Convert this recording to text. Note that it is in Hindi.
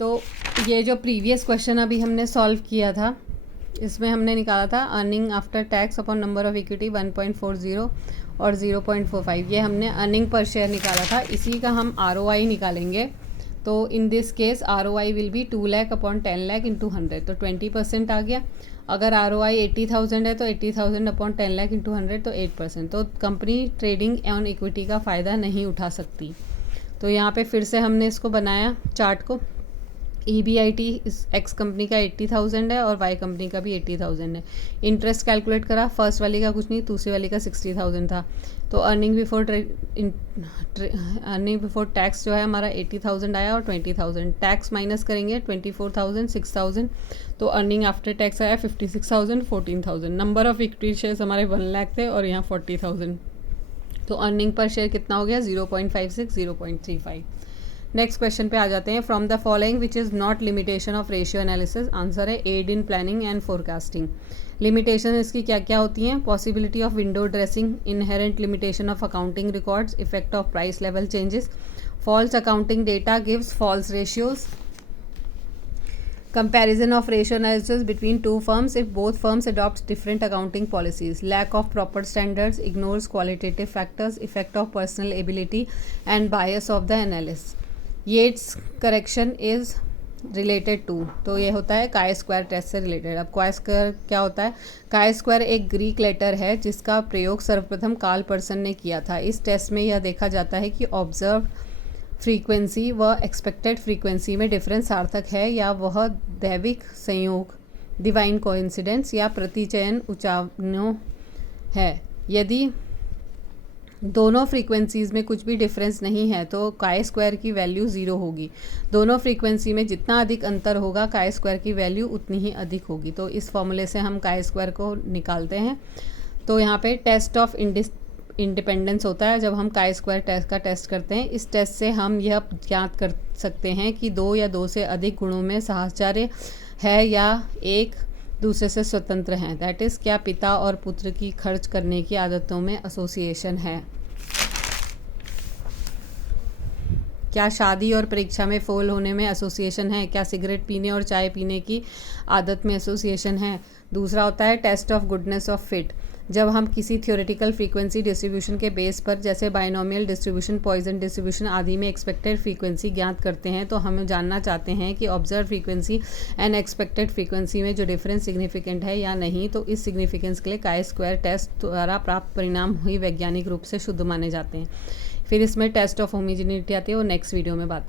तो ये जो प्रीवियस क्वेश्चन अभी हमने सॉल्व किया था, इसमें हमने निकाला था earning after tax upon number of equity 1.40 और 0.45, ये हमने अर्निंग पर शेयर निकाला था। इसी का हम ROI निकालेंगे। तो in this case ROI will be 2 lakh upon 10 lakh into 100, तो 20% आ गया। अगर ROI 80,000 है तो 80,000 अपॉन 10 लाख इंटू 100, तो 8%। तो कंपनी ट्रेडिंग ऑन इक्विटी का फ़ायदा नहीं उठा सकती। तो यहाँ पे फिर से हमने इसको बनाया चार्ट को। EBIT इस एक्स कंपनी का 80,000 है और वाई कंपनी का भी 80,000 है। इंटरेस्ट कैलकुलेट करा, फर्स्ट वाली का कुछ नहीं, दूसरी वाली का 60,000 था। तो अर्निंग बिफोर टैक्स जो है हमारा 80,000 आया और 20,000 टैक्स माइनस करेंगे, 24,000, 6,000। तो अर्निंग आफ्टर टैक्स आया 56,000, 14,000। नंबर ऑफ इक्विटी शेयर्स हमारे 1 लाख थे और यहाँ 40,000। तो अर्निंग पर शेयर कितना हो गया? 0.56, 0.35। नेक्स्ट क्वेश्चन पे आ जाते हैं। From the following which is not limitation of ratio analysis, answer है aid in planning and forecasting. Limitation इसकी क्या क्या होती हैं? Possibility of window dressing, inherent limitation of accounting records, effect of price level changes, false accounting data gives false ratios, comparison of ratio analysis between two firms if both firms adopt different accounting policies, lack of proper standards, ignores qualitative factors, effect of personal ability and bias of the analyst, Yates correction is related to। तो ये होता है काई स्क्वायर टेस्ट से रिलेटेड। अब काई स्क्वायर क्या होता है? काई स्क्वायर एक ग्रीक लेटर है जिसका प्रयोग सर्वप्रथम कार्ल पर्सन ने किया था। इस टेस्ट में यह देखा जाता है कि ऑब्जर्व फ्रीक्वेंसी व एक्सपेक्टेड फ्रीक्वेंसी में डिफरेंस सार्थक है या वह दैविक संयोग, डिवाइन कोइंसिडेंस या प्रतिचयन उचावनों है। यदि दोनों फ्रीक्वेंसीज में कुछ भी डिफरेंस नहीं है तो काई स्क्वायर की वैल्यू 0 होगी। दोनों फ्रीक्वेंसी में जितना अधिक अंतर होगा काई स्क्वायर की वैल्यू उतनी ही अधिक होगी। तो इस फॉर्मूले से हम काई स्क्वायर को निकालते हैं। तो यहाँ पे टेस्ट ऑफ इंडिपेंडेंस होता है जब हम काई स्क्वायर टेस्ट का टेस्ट करते हैं। इस टेस्ट से हम यह ज्ञात कर सकते हैं कि 2 या 2 से अधिक गुणों में साहचर्य है या एक दूसरे से स्वतंत्र हैं। दैट इज़ क्या पिता और पुत्र की खर्च करने की आदतों में एसोसिएशन है, क्या शादी और परीक्षा में फेल होने में एसोसिएशन है, क्या सिगरेट पीने और चाय पीने की आदत में एसोसिएशन है। दूसरा होता है test of goodness of fit. जब हम किसी थ्योरेटिकल फ्रीक्वेंसी डिस्ट्रीब्यूशन के बेस पर जैसे बाइनोमियल डिस्ट्रीब्यूशन, पॉइजन डिस्ट्रीब्यूशन आदि में एक्सपेक्टेड फ्रीक्वेंसी ज्ञात करते हैं तो हम जानना चाहते हैं कि observe frequency and expected frequency में जो डिफरेंस सिग्निफिकेंट है या नहीं। तो इस सिग्निफिकेंस के लिए काई स्क्वायर टेस्ट द्वारा प्राप्त परिणाम ही वैज्ञानिक रूप से शुद्ध माने जाते हैं। फिर इसमें टेस्ट ऑफ होमोजेनिटी आती है, वो नेक्स्ट वीडियो में बात